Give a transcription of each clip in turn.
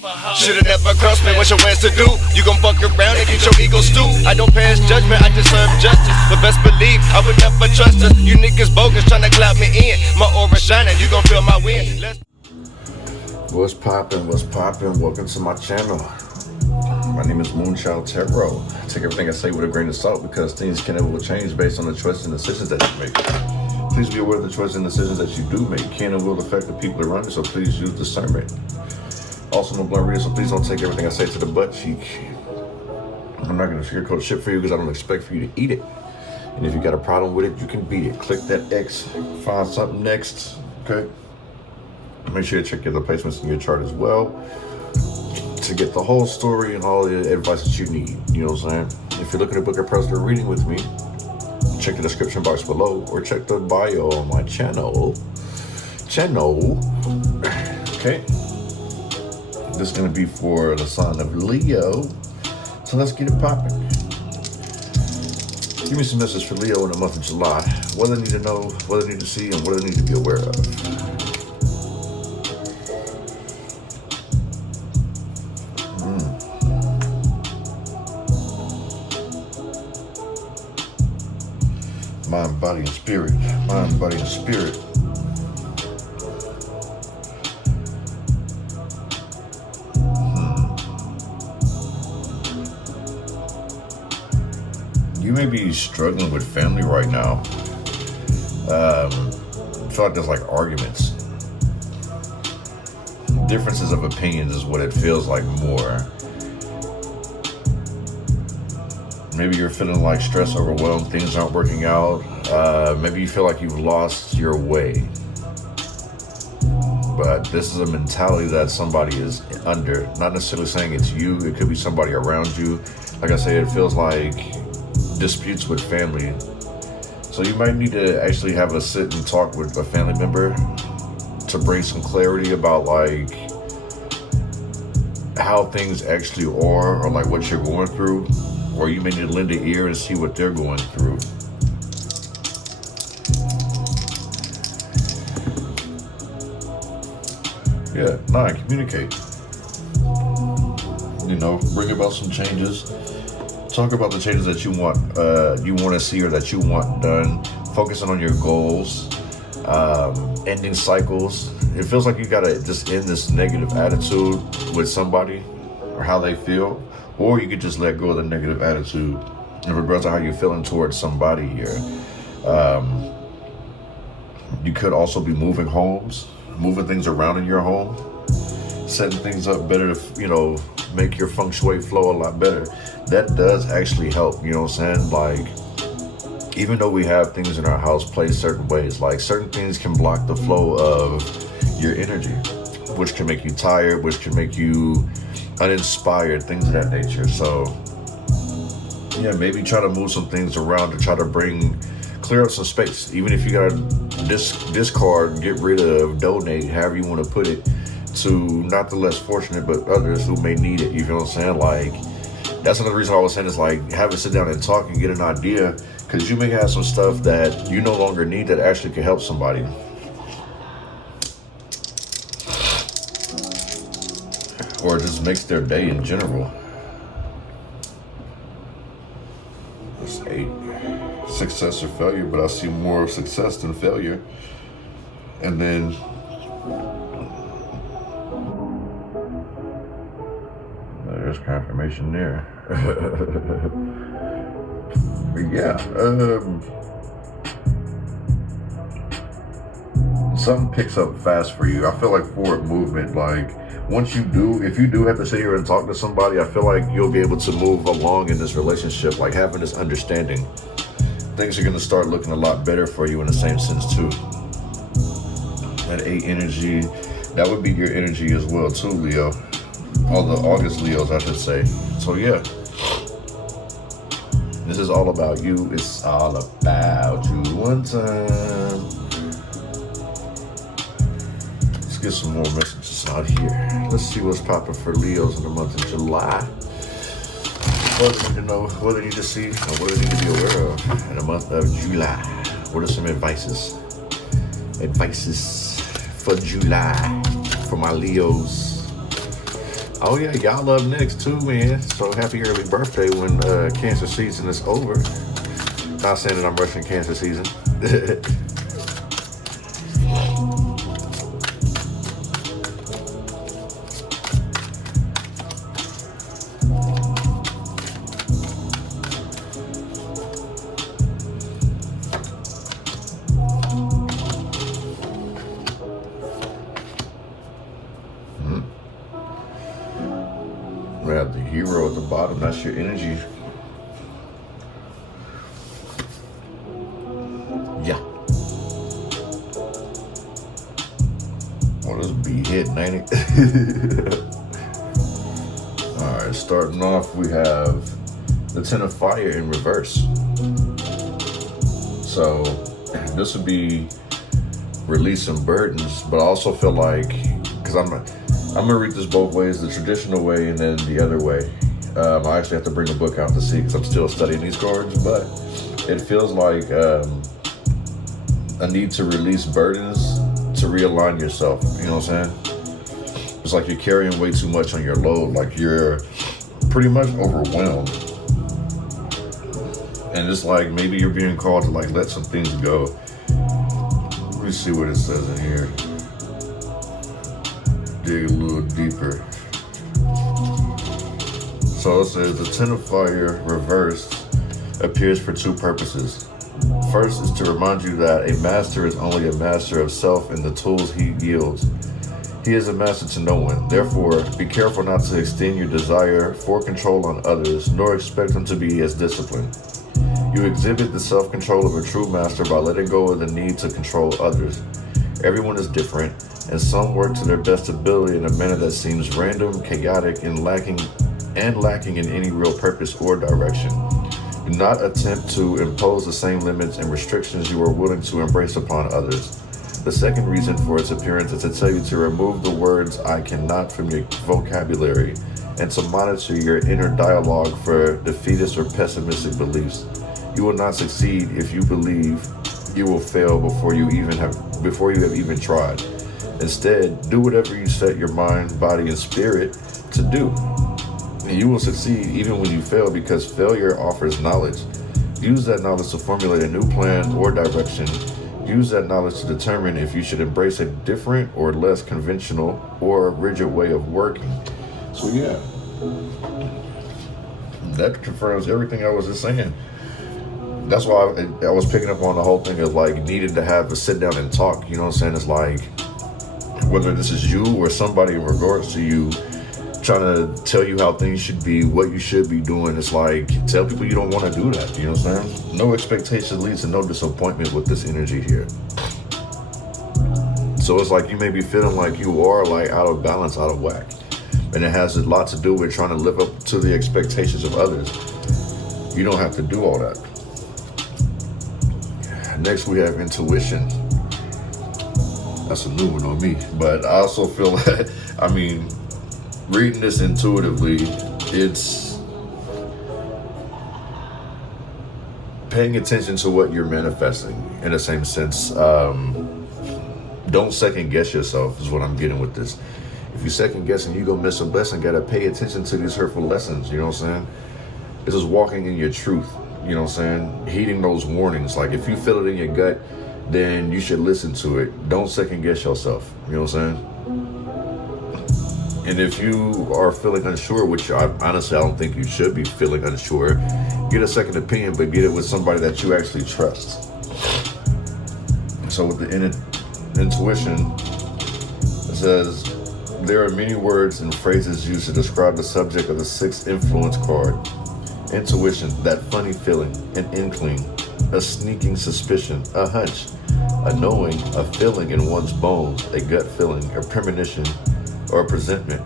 Should've never crossed me, what's your plans to do? You gon' fuck around and get your ego stooped. I don't pass judgment, I just serve justice. But best believe, I would never trust us. You niggas bogus tryna clout me in. My aura shining, you gon' feel my wind. What's poppin', what's poppin'? Welcome to my channel. My name is Moonchild Tarot. Take everything I say with a grain of salt because things can and will change based on the choices and decisions that you make. Please be aware of the choices and decisions that you do make can and will affect the people around you, so please use discernment. Also, no blunt reading, so please don't take everything I say to the butt cheek. I'm not going to sugarcoat shit for you because I don't expect for you to eat it. And if you got a problem with it, you can beat it. Click that X, find something next, okay? Make sure you check your other placements in your chart as well to get the whole story and all the advice that you need. You know what I'm saying? If you're looking to book a personal reading with me, check the description box below or check the bio on my channel. Okay? This is going to be for the sign of Leo. So let's get it popping. Give me some message for Leo in the month of July. What do they need to know, what do they need to see, and what do they need to be aware of? Mind, body, and spirit. Mind, body, and spirit. You may be struggling with family right now. I feel like there's like arguments. Differences of opinions is what it feels like more. Maybe you're feeling like stress, overwhelmed, things aren't working out. Maybe you feel like you've lost your way. But this is a mentality that somebody is under. Not necessarily saying it's you, it could be somebody around you. Like I say, it feels like disputes with family. So you might need to actually have a sit and talk with a family member to bring some clarity about like how things actually are or like what you're going through. Or you may need to lend an ear and see what they're going through. Yeah, 9, communicate. You know, bring about some changes. Talk about the changes that you want to see or that you want done. Focusing on your goals, ending cycles. It feels like you gotta just end this negative attitude with somebody or how they feel, or you could just let go of the negative attitude in regards to how you're feeling towards somebody here. You could also be moving homes, moving things around in your home, setting things up better to, you know, make your feng shui flow a lot better. That does actually help, you know what I'm saying? Like, even though we have things in our house placed certain ways, like certain things can block the flow of your energy, which can make you tired, which can make you uninspired, things of that nature. So, yeah, maybe try to move some things around to try to clear up some space. Even if you gotta discard, get rid of, donate, however you want to put it, to not the less fortunate, but others who may need it. You feel what I'm saying? Like, that's another reason I was saying is like, have a sit down and talk and get an idea, because you may have some stuff that you no longer need that actually can help somebody. Or it just makes their day in general. It's 8. Success or failure, but I see more success than failure. And then there's confirmation there. Yeah, something picks up fast for you. I feel like forward movement, like if you do have to sit here and talk to somebody, I feel like you'll be able to move along in this relationship, like having this understanding. Things are going to start looking a lot better for you in the same sense too. That 8 energy, that would be your energy as well too, Leo. All the August Leos, I should say. So yeah, this is all about you. It's all about you. One time. Let's get some more messages out here. Let's see what's popping for Leos in the month of July. What do they need to know, what do they need to see, and what do they need to be aware of in the month of July? What are some advices for July for my Leos? Oh yeah, y'all up next too, man. So happy early birthday when cancer season is over. Not saying that I'm rushing cancer season. We have the hero at the bottom. That's your energy. Yeah. Well, this be hitting, ain't it? Alright, starting off, we have the Ten of Fire in reverse. So, this would be releasing burdens, but I also feel like, because I'm gonna read this both ways, the traditional way and then the other way. I actually have to bring the book out to see because I'm still studying these cards, but it feels like a need to release burdens to realign yourself. You know what I'm saying? It's like you're carrying way too much on your load, like you're pretty much overwhelmed. And it's like maybe you're being called to like let some things go. Let me see what it says in here. Dig a little deeper. So it says the Ten of Fire reversed appears for two purposes. First is to remind you that a master is only a master of self and the tools he yields. He is a master to no one. Therefore, be careful not to extend your desire for control on others, nor expect them to be as disciplined. You exhibit the self-control of a true master by letting go of the need to control others. Everyone is different, and some work to their best ability in a manner that seems random, chaotic, and lacking in any real purpose or direction. Do not attempt to impose the same limits and restrictions you are willing to embrace upon others. The second reason for its appearance is to tell you to remove the words "I cannot" from your vocabulary and to monitor your inner dialogue for defeatist or pessimistic beliefs. You will not succeed if you believe you will fail before you have even tried. Instead, do whatever you set your mind, body, and spirit to do. And you will succeed even when you fail, because failure offers knowledge. Use that knowledge to formulate a new plan or direction. Use that knowledge to determine if you should embrace a different or less conventional or rigid way of working. So yeah, that confirms everything I was just saying. That's why I was picking up on the whole thing of like needing to have a sit down and talk. You know what I'm saying? It's like, whether this is you or somebody in regards to you trying to tell you how things should be, what you should be doing, it's like, tell people you don't want to do that. You know what I'm saying? No expectation leads to no disappointment with this energy here. So it's like you may be feeling like you are like out of balance, out of whack. And it has a lot to do with trying to live up to the expectations of others. You don't have to do all that. Next we have intuition. That's a new one on me. But I also feel that, reading this intuitively, it's paying attention to what you're manifesting in the same sense. Don't second guess yourself is what I'm getting with this. If you second guessing, you gonna miss a blessing. Gotta pay attention to these hurtful lessons, you know what I'm saying? This is walking in your truth, you know what I'm saying? Heeding those warnings. Like if you feel it in your gut, then you should listen to it. Don't second guess yourself, you know what I'm saying? And if you are feeling unsure, which honestly I don't think you should be feeling unsure, get a second opinion, but get it with somebody that you actually trust. So with the intuition, it says, there are many words and phrases used to describe the subject of the sixth influence card. Intuition, that funny feeling, an inkling, a sneaking suspicion, a hunch, a knowing, a feeling in one's bones, a gut feeling, a premonition, or a presentiment,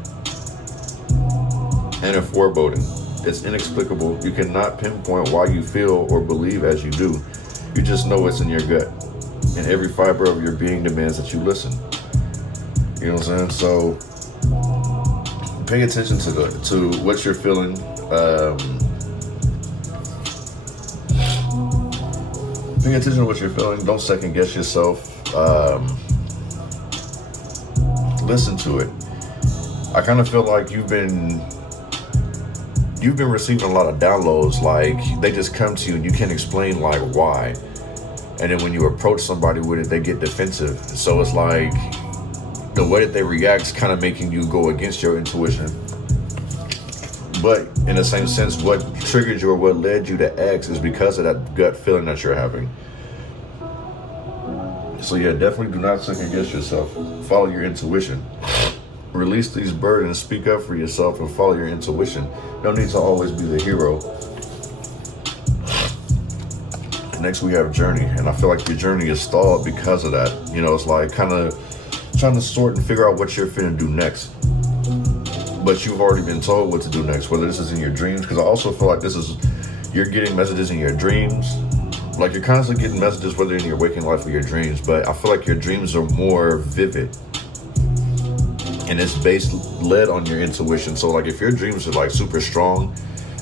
and a foreboding. It's inexplicable. You cannot pinpoint why you feel or believe as you do. You just know it's in your gut, and every fiber of your being demands that you listen. You know what I'm saying? So pay attention to what you're feeling. Pay attention to what you're feeling. Don't second guess yourself. Listen to it. I kind of feel like you've been receiving a lot of downloads. Like they just come to you and you can't explain like why. And then when you approach somebody with it, they get defensive. So it's like the way that they react is kind of making you go against your intuition. But in the same sense, what triggered you or what led you to ask is because of that gut feeling that you're having. So yeah, definitely do not second guess yourself. Follow your intuition. Release these burdens, speak up for yourself, and follow your intuition. No need to always be the hero. Next we have journey, and I feel like your journey is stalled because of that. You know, it's like kind of trying to sort and figure out what you're finna do next. But you've already been told what to do next, whether this is in your dreams, because I also feel like you're getting messages in your dreams. Like you're constantly getting messages, whether in your waking life or your dreams, but I feel like your dreams are more vivid. And it's led on your intuition. So like if your dreams are like super strong,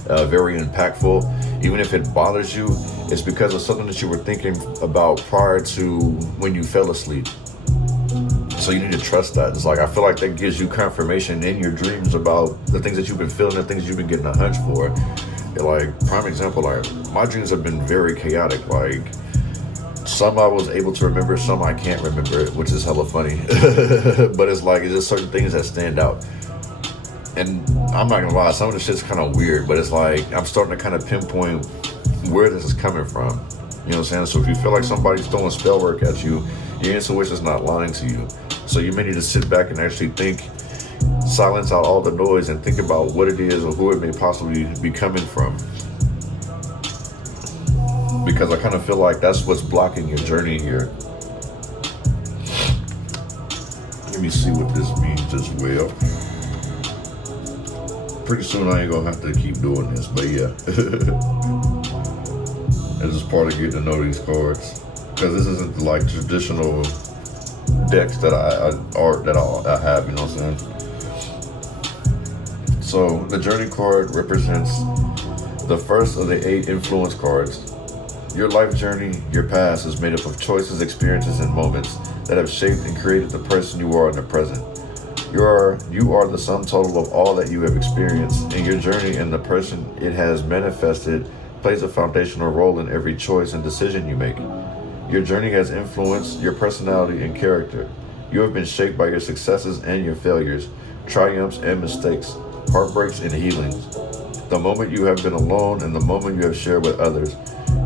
very impactful, even if it bothers you, it's because of something that you were thinking about prior to when you fell asleep. So you need to trust that. It's like, I feel like that gives you confirmation in your dreams about the things that you've been feeling, the things you've been getting a hunch for. Like, prime example, like my dreams have been very chaotic. Like some I was able to remember, some I can't remember, which is hella funny. But it's like, it's just certain things that stand out. And I'm not gonna lie, some of the shit's kind of weird, but it's like, I'm starting to kind of pinpoint where this is coming from. You know what I'm saying? So if you feel like somebody's throwing spell work at you, your intuition's not lying to you. So you may need to sit back and actually think, silence out all the noise and think about what it is or who it may possibly be coming from. Because I kind of feel like that's what's blocking your journey here. Let me see what this means as well. Pretty soon I ain't gonna have to keep doing this, but yeah. This is part of getting to know these cards. Because this isn't like traditional decks that I have, you know what I'm saying? So the journey card represents the first of the 8 influence cards. Your life journey, your past, is made up of choices, experiences, and moments that have shaped and created the person you are in the present. You are the sum total of all that you have experienced, and your journey and the person it has manifested plays a foundational role in every choice and decision you make. Your journey has influenced your personality and character. You have been shaped by your successes and your failures, triumphs and mistakes, heartbreaks and healings. The moment you have been alone and the moment you have shared with others.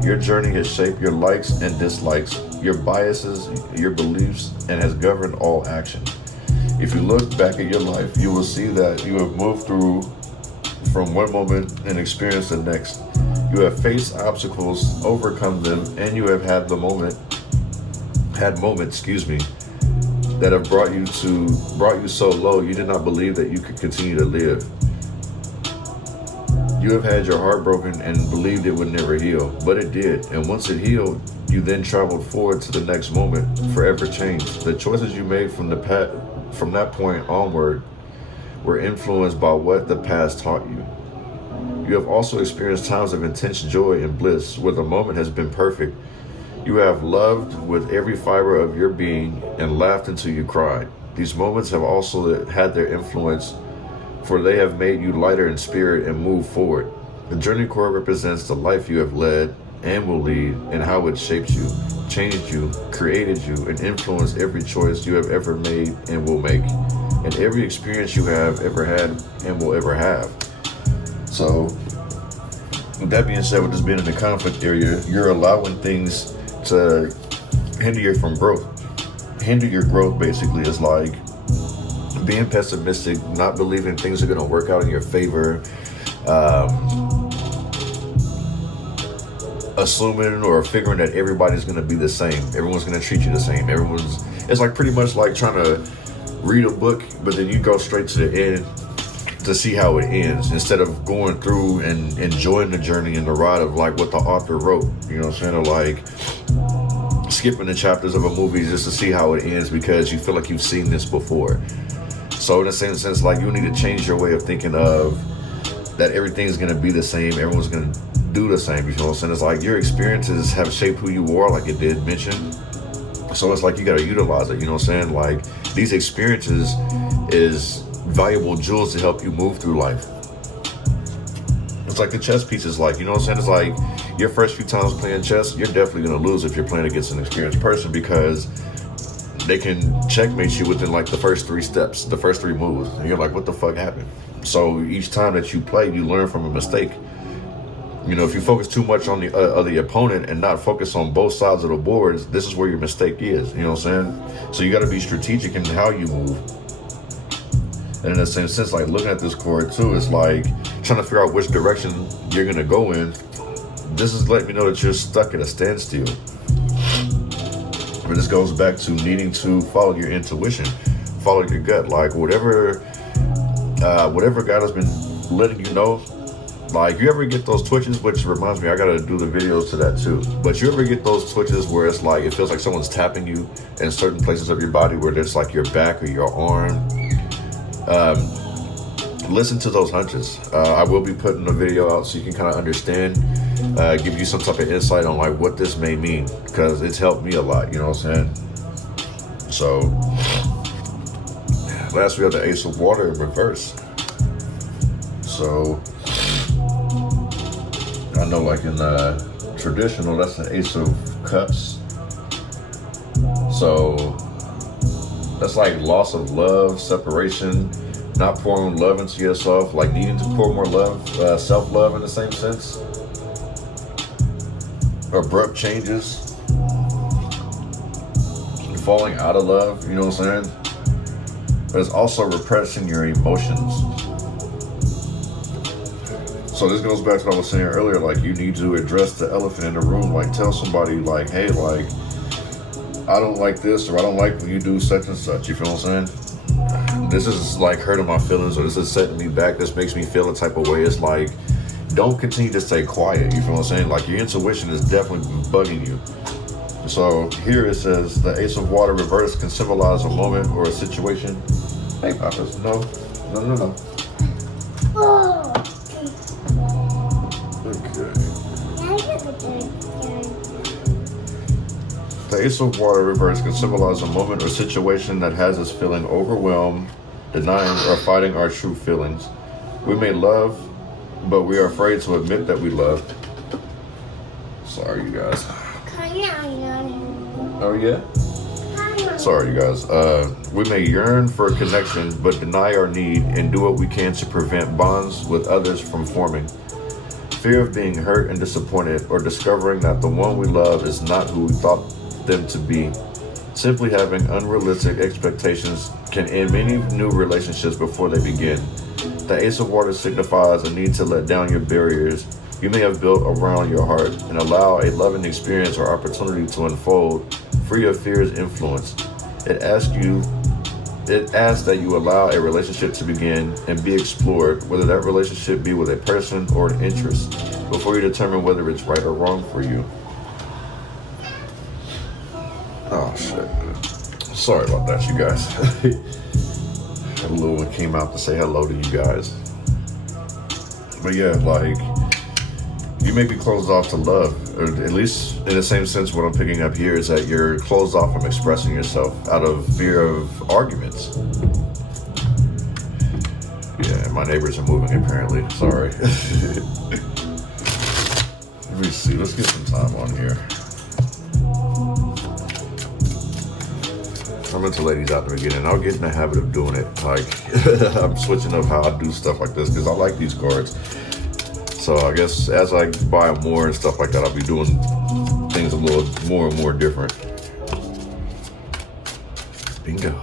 Your journey has shaped your likes and dislikes, your biases, your beliefs, and has governed all action. If you look back at your life, you will see that you have moved through from one moment and experienced the next. You have faced obstacles, overcome them, and you have had moments, that have brought you so low you did not believe that you could continue to live. You have had your heart broken and believed it would never heal, but it did. And once it healed, you then traveled forward to the next moment, forever changed. The choices you made from that point onward were influenced by what the past taught you. You have also experienced times of intense joy and bliss where the moment has been perfect. You have loved with every fiber of your being and laughed until you cried. These moments have also had their influence, for they have made you lighter in spirit and move forward. The journey card represents the life you have led and will lead, and how it shaped you, changed you, created you, and influenced every choice you have ever made and will make, and every experience you have ever had and will ever have. So, with that being said, with this being in the conflict area, you're allowing things to hinder you from growth. Hinder your growth, basically, is like being pessimistic, not believing things are going to work out in your favor, assuming or figuring that everybody's going to be the same. Everyone's going to treat you the same. It's like pretty much like trying to read a book, but then you go straight to the end to see how it ends, instead of going through and enjoying the journey and the ride of like what the author wrote, you know what I'm saying? Or like skipping the chapters of a movie just to see how it ends because you feel like you've seen this before. So in the same sense, like you need to change your way of thinking of that everything's going to be the same, everyone's going to do the same, you know what I'm saying? It's like your experiences have shaped who you are, like it did mention. So it's like you got to utilize it, you know what I'm saying? Like these experiences is valuable jewels to help you move through life. It's like the chess pieces, like, you know what I'm saying? It's like your first few times playing chess, you're definitely going to lose if you're playing against an experienced person, because they can checkmate you within like the first 3 steps, the first 3 moves. And you're like, what the fuck happened? So each time that you play, you learn from a mistake. You know, if you focus too much on the opponent and not focus on both sides of the boards, this is where your mistake is. You know what I'm saying? So you got to be strategic in how you move. And in the same sense, like looking at this chord too, it's like trying to figure out which direction you're going to go in. This is letting me know that you're stuck at a standstill. But this goes back to needing to follow your intuition, follow your gut. Like whatever God has been letting you know. Like, you ever get those twitches, which reminds me, I gotta do the videos to that too. But you ever get those twitches where it's like, it feels like someone's tapping you in certain places of your body, where there's like your back or your arm? Listen to those hunches. I will be putting a video out so you can kind of understand, give you some type of insight on like what this may mean, because it's helped me a lot, you know what I'm saying? So, last we have the Ace of Water in reverse. So, I know like in traditional, that's the Ace of Cups. So that's like loss of love, separation, not pouring love into yourself, like needing to pour more love, self-love in the same sense. Abrupt changes, falling out of love, you know what I'm saying? But it's also repressing your emotions. So this goes back to what I was saying earlier, like you need to address the elephant in the room, like tell somebody like, hey, like, I don't like this, or I don't like when you do such and such, you feel what I'm saying? This is like hurting my feelings, or this is setting me back, this makes me feel a type of way. It's like, don't continue to stay quiet, you feel what I'm saying? Like your intuition is definitely bugging you. So here it says, the Ace of Water reverse can symbolize a moment or a situation. Hey, Papas, no. The Ace of Water reverse can symbolize a moment or situation that has us feeling overwhelmed, denying or fighting our true feelings. We may love, but we are afraid to admit that we love. Sorry, you guys. Oh, yeah? Sorry, you guys. We may yearn for connection, but deny our need and do what we can to prevent bonds with others from forming. Fear of being hurt and disappointed, or discovering that the one we love is not who we thought them to be. Simply having unrealistic expectations can end many new relationships before they begin. The Ace of Water signifies a need to let down your barriers you may have built around your heart and allow a loving experience or opportunity to unfold, free of fear's influence. It asks that you allow a relationship to begin and be explored, whether that relationship be with a person or an interest, before you determine whether it's right or wrong for you. Oh shit. Sorry about that, you guys. A little one came out to say hello to you guys. But yeah, like, you may be closed off to love, or at least in the same sense what I'm picking up here is that you're closed off from expressing yourself out of fear of arguments. Yeah, my neighbors are moving apparently, sorry. Let me see, let's get some time on here. I meant to lay these out in the beginning. I'll get in the habit of doing it. Like, I'm switching up how I do stuff like this because I like these cards. So I guess as I buy more and stuff like that, I'll be doing things a little more and more different. Bingo.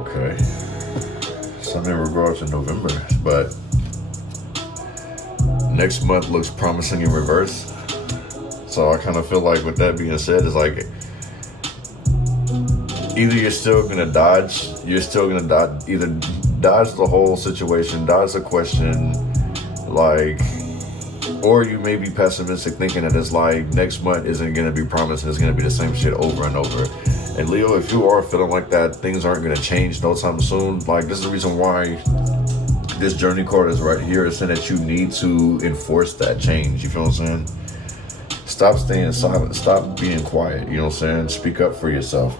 Okay. Something in regards to November, but next month looks promising in reverse. So I kind of feel like with that being said, it's like either you're still gonna dodge either dodge the whole situation, dodge the question, like, or you may be pessimistic thinking that it's like next month isn't gonna be promising, it's gonna be the same shit over and over. And Leo, if you are feeling like that, things aren't gonna change no time soon, like this is the reason why this journey card is right here. It's saying that you need to enforce that change, you feel what I'm saying? Stop staying silent. Stop being quiet. You know what I'm saying? Speak up for yourself.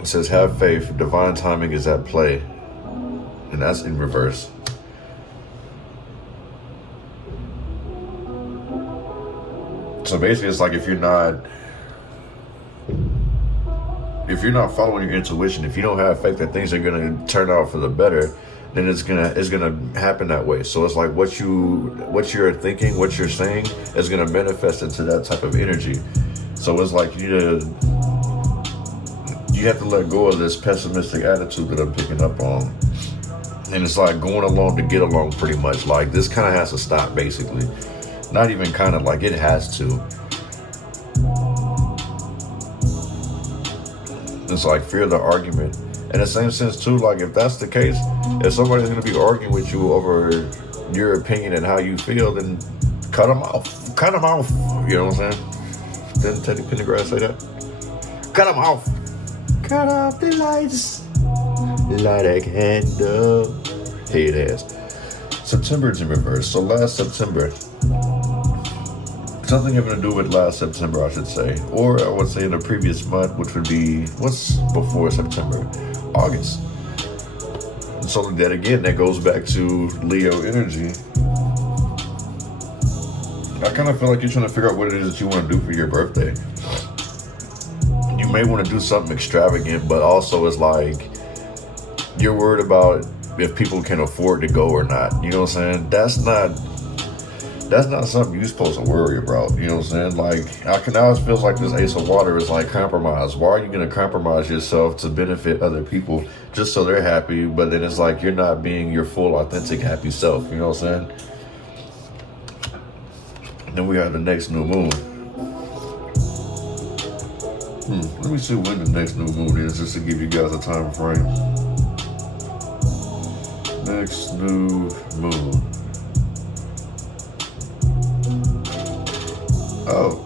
It says, have faith. Divine timing is at play. And that's in reverse. So basically, it's like if you're not following your intuition, if you don't have faith that things are gonna turn out for the better, then it's gonna happen that way. So it's like what you're thinking, what you're saying is gonna manifest into that type of energy. So it's like you have to let go of this pessimistic attitude that I'm picking up on. And it's like going along to get along, pretty much. Like this kind of has to stop, basically. Not even kind of, like it has to. It's like fear the argument. In the same sense too, like if that's the case, if somebody's going to be arguing with you over your opinion and how you feel, then cut them off. Cut them off. You know what I'm saying? Didn't Teddy Pendergrass say that? Cut them off. Cut off the lights. Light a candle. Hey, it has. September's in reverse. So last September, something having to do with last September, I should say. Or I would say in the previous month, which would be, what's before September? August. And so that again, that goes back to Leo energy. I kind of feel like you're trying to figure out what it is that you want to do for your birthday. You may want to do something extravagant, but also it's like you're worried about if people can afford to go or not. You know what I'm saying? That's not something you're supposed to worry about. You know what I'm saying? Like, I always feels like this Ace of Water is like compromise. Why are you going to compromise yourself to benefit other people just so they're happy? But then it's like you're not being your full, authentic, happy self. You know what I'm saying? Then we have the next new moon. Let me see when the next new moon is, just to give you guys a time frame. Next new moon. Oh,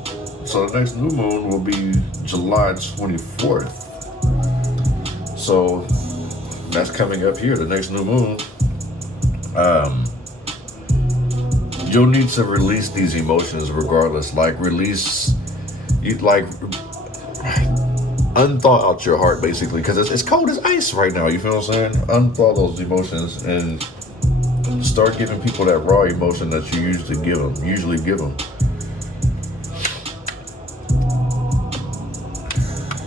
so the next new moon will be July 24th. So that's coming up here, the next new moon. You'll need to release these emotions regardless. Like unthaw out your heart, basically, because it's cold as ice right now. You feel what I'm saying? Unthaw those emotions and start giving people that raw emotion that you usually give them.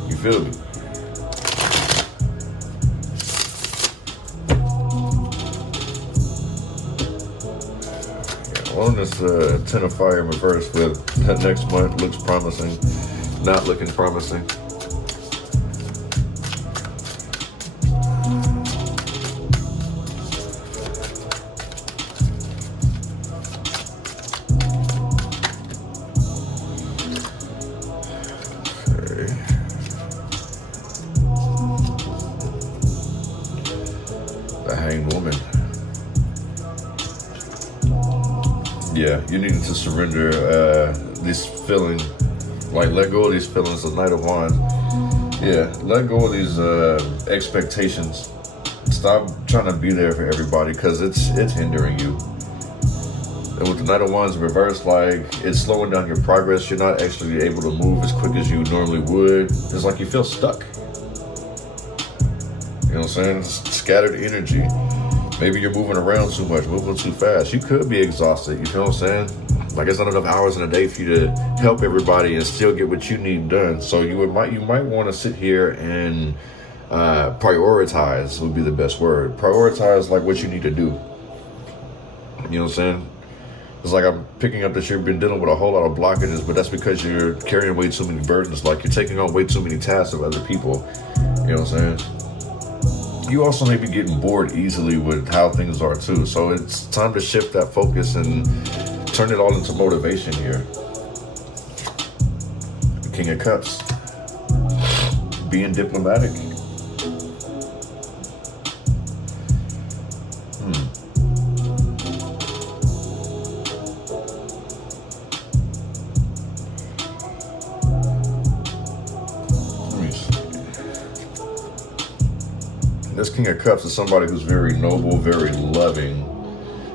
You feel me? On this 10 of fire in reverse, but that next month looks promising. Not looking promising. Okay. The Hanged Woman. Yeah, you needed to surrender this feeling. Like, let go of these feelings, the Knight of Wands. Yeah, let go of these expectations. Stop trying to be there for everybody, because it's hindering you. And with the Knight of Wands in reverse, like, it's slowing down your progress. You're not actually able to move as quick as you normally would. It's like you feel stuck. You know what I'm saying? It's scattered energy. Maybe you're moving around too much, moving too fast. You could be exhausted, you know what I'm saying? Like, it's not enough hours in a day for you to help everybody and still get what you need done. So you might want to sit here and prioritize would be the best word. Prioritize, like, what you need to do. You know what I'm saying? It's like I'm picking up that you've been dealing with a whole lot of blockages, but that's because you're carrying way too many burdens. Like, you're taking on way too many tasks of other people. You know what I'm saying? You also may be getting bored easily with how things are too. So it's time to shift that focus and turn it all into motivation here. The King of Cups. Being diplomatic. This King of Cups is somebody who's very noble, very loving,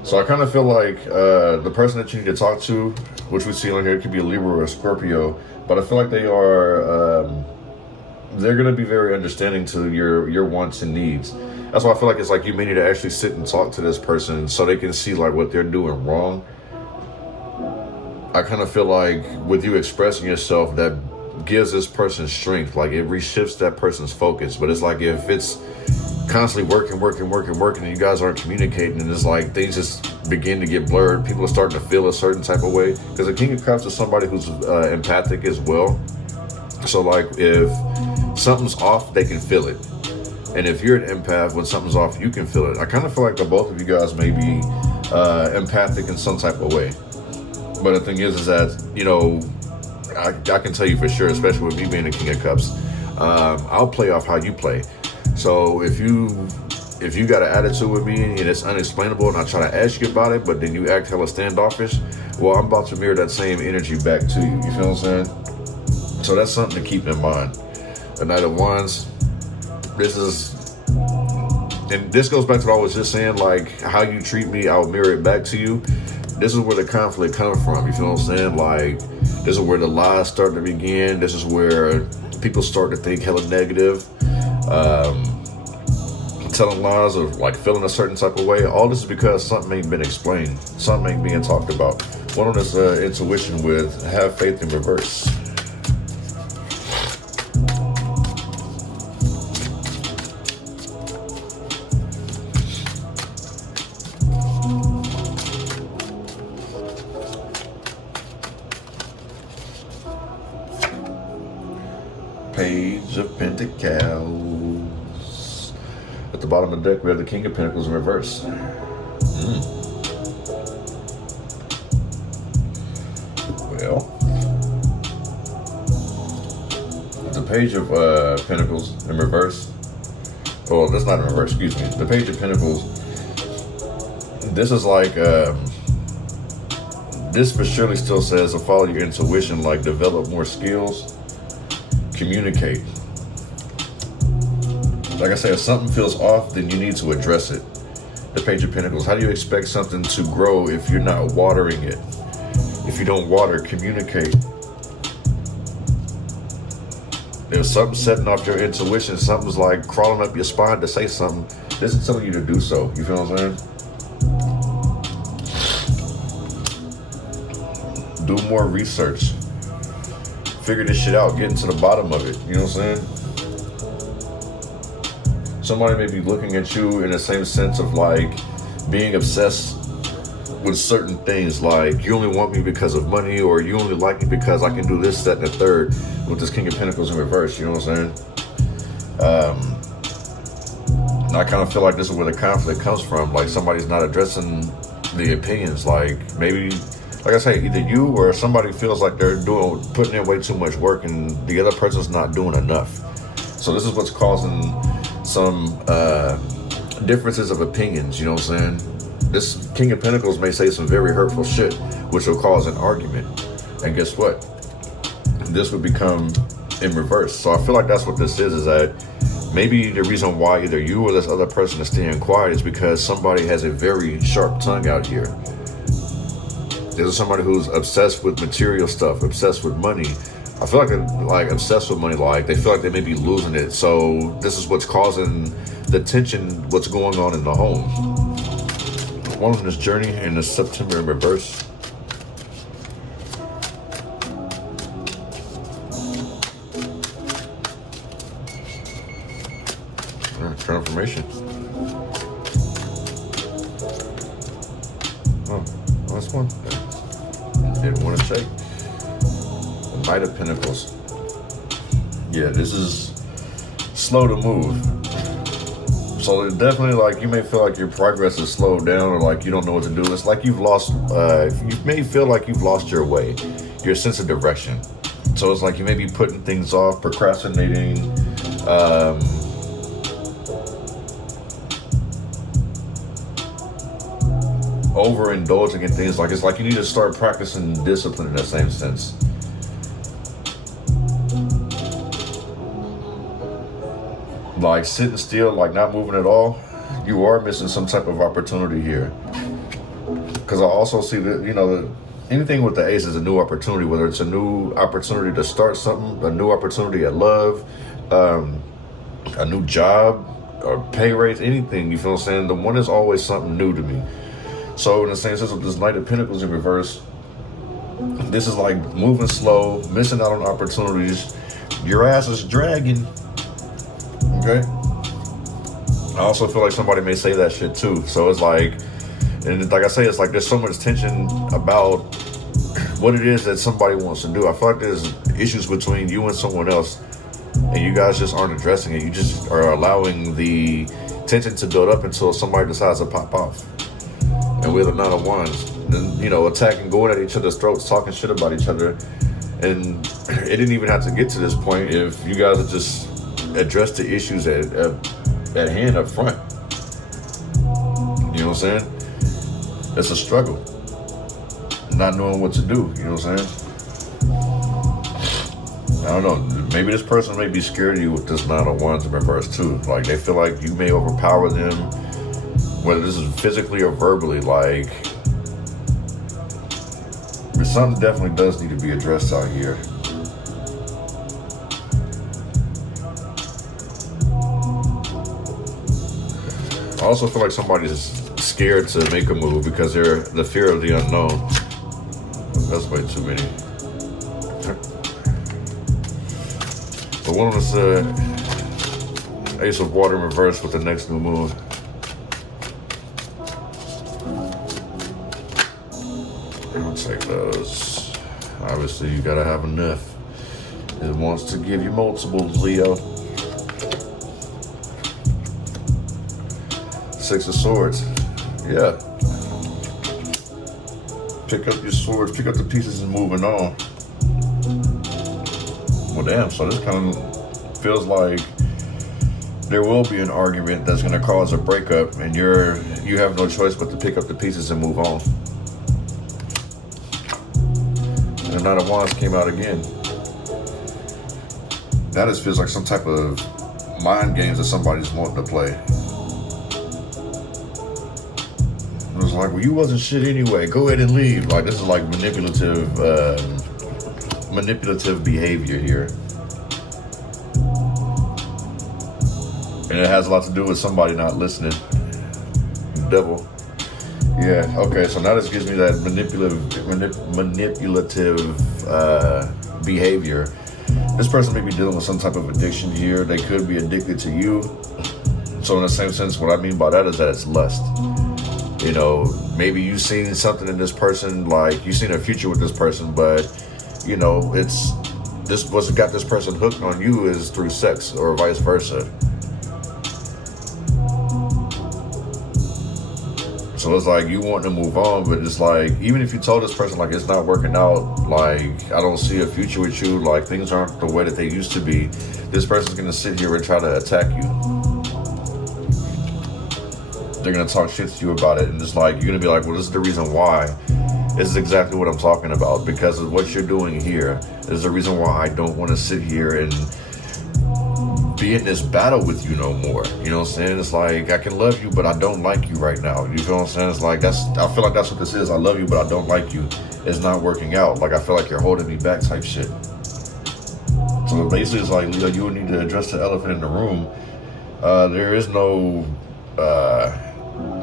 So I kind of feel like the person that you need to talk to, which we see on here, could be a Libra or a Scorpio, but I feel like they are, they're going to be very understanding to your wants and needs. That's why I feel like it's like you may need to actually sit and talk to this person so they can see like what they're doing wrong. I kind of feel like with you expressing yourself, that gives this person strength. Like it reshifts that person's focus. But it's like if it's constantly working, and you guys aren't communicating, and it's like things just begin to get blurred. People are starting to feel a certain type of way. Because the King of Cups is somebody who's empathic as well. So like if something's off, they can feel it. And if you're an empath, when something's off, you can feel it. I kind of feel like the both of you guys may be empathic in some type of way. But the thing is that, you know, I can tell you for sure, especially with me being the King of Cups, I'll play off how you play. So if you got an attitude with me and it's unexplainable and I try to ask you about it, but then you act hella standoffish, well, I'm about to mirror that same energy back to you. You feel what I'm saying? So that's something to keep in mind. The Knight of Wands, and this goes back to what I was just saying, like how you treat me, I'll mirror it back to you. This is where the conflict comes from. You feel what I'm saying? Like this is where the lies start to begin. This is where people start to think hella negative, telling lies or like feeling a certain type of way. All this is because something ain't been explained. Something ain't being talked about. One on this intuition with have faith in reverse. Page of Pentacles. At the bottom of the deck, we have the King of Pentacles in reverse. Well, the Page of Pentacles in reverse. Oh, that's not in reverse, excuse me. The Page of Pentacles. This is like, this for surely still says to follow your intuition, like develop more skills. Communicate. Like I said, if something feels off, then you need to address it. The Page of Pentacles. How do you expect something to grow if you're not watering it? If you don't water, communicate. There's something setting off your intuition. Something's like crawling up your spine to say something. This is telling you to do so. You feel what I'm saying? Do more research. Figure this shit out, get into the bottom of it. You know what I'm saying? Somebody may be looking at you in the same sense of like being obsessed with certain things, like you only want me because of money, or you only like me because I can do this, that, and the third, with this King of Pentacles in reverse. You know what I'm saying? I kind of feel like this is where the conflict comes from. Like somebody's not addressing the opinions. Like maybe, like I say, either you or somebody feels like they're putting in way too much work and the other person's not doing enough. So this is what's causing some differences of opinions, you know what I'm saying? This King of Pentacles may say some very hurtful shit, which will cause an argument. And guess what? This would become in reverse. So I feel like that's what this is that maybe the reason why either you or this other person is staying quiet is because somebody has a very sharp tongue out here. There's somebody who's obsessed with material stuff, obsessed with money. I feel like obsessed with money, like they feel like they may be losing it. So this is what's causing the tension, what's going on in the home. One on this journey in the September in reverse. Transformation. Oh, last one. Didn't want to check. The Knight of Pentacles. Yeah, this is slow to move. So it's definitely like you may feel like your progress is slowed down, or like you don't know what to do. It's like you've lost, you may feel like you've lost your way, your sense of direction. So it's like you may be putting things off, procrastinating, overindulging in things. Like it's like you need to start practicing discipline in that same sense. Like sitting still, like not moving at all, you are missing some type of opportunity here. Because I also see that, anything with the ace is a new opportunity, whether it's a new opportunity to start something, a new opportunity at love, a new job, or pay raise, anything, you feel what I'm saying? The one is always something new to me. So in the same sense with this Knight of Pentacles in reverse, this is like moving slow, missing out on opportunities. Your ass is dragging. Okay? I also feel like somebody may say that shit too. So it's like, and like I say, it's like there's so much tension about what it is that somebody wants to do. I feel like there's issues between you and someone else, and you guys just aren't addressing it. You just are allowing the tension to build up until somebody decides to pop off. And with the Nine of Wands, then, attacking, going at each other's throats, talking shit about each other. And it didn't even have to get to this point if you guys had just addressed the issues at hand up front. You know what I'm saying? It's a struggle. Not knowing what to do, you know what I'm saying? I don't know. Maybe this person may be scared of you with this Nine of Wands in reverse too. Like they feel like you may overpower them, whether this is physically or verbally. Like something definitely does need to be addressed out here. I also feel like somebody's scared to make a move because they're the fear of the unknown. That's way too many. But one of us, Ace of Water in reverse with the next new moon. I'll take those. Obviously, you gotta have enough. It wants to give you multiples, Leo. Six of Swords. Yeah. Pick up your swords, pick up the pieces and moving on. Well, damn, so this kind of feels like there will be an argument that's going to cause a breakup, and you have no choice but to pick up the pieces and move on. And the Nine of Wands came out again. That just feels like some type of mind games that somebody's wanting to play. It was like, well, you wasn't shit anyway. Go ahead and leave. Like, this is like manipulative behavior here. And it has a lot to do with somebody not listening. Devil. Yeah, okay, so now this gives me that manipulative behavior. This person may be dealing with some type of addiction here. They could be addicted to you. So in the same sense, what I mean by that is that it's lust. Maybe you've seen something in this person, like you've seen a future with this person, but it's what's got this person hooked on you is through sex or vice versa. So it's like you want to move on, but it's like, even if you told this person like it's not working out, like I don't see a future with you, like things aren't the way that they used to be, this person's gonna sit here and try to attack you. They're gonna talk shit to you about it, and it's like you're gonna be like, well, this is the reason why. This is exactly what I'm talking about, because of what you're doing here. This is the reason why I don't want to sit here and be in this battle with you no more. You know what I'm saying? It's like, I can love you, but I don't like you right now. You feel what I'm saying? It's like, I feel like that's what this is. I love you, but I don't like you. It's not working out. Like, I feel like you're holding me back type shit. So basically it's like, Leo, you would need to address the elephant in the room.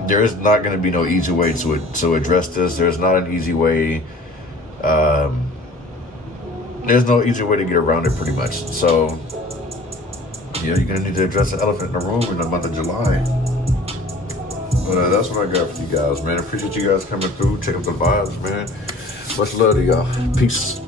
There is not going to be no easy way to address this. There's not an easy way. There's no easy way to get around it, pretty much. So, yeah, you're going to need to address the elephant in the room in the month of July. But that's what I got for you guys, man. Appreciate you guys coming through. Check out the vibes, man. Much love to y'all. Peace.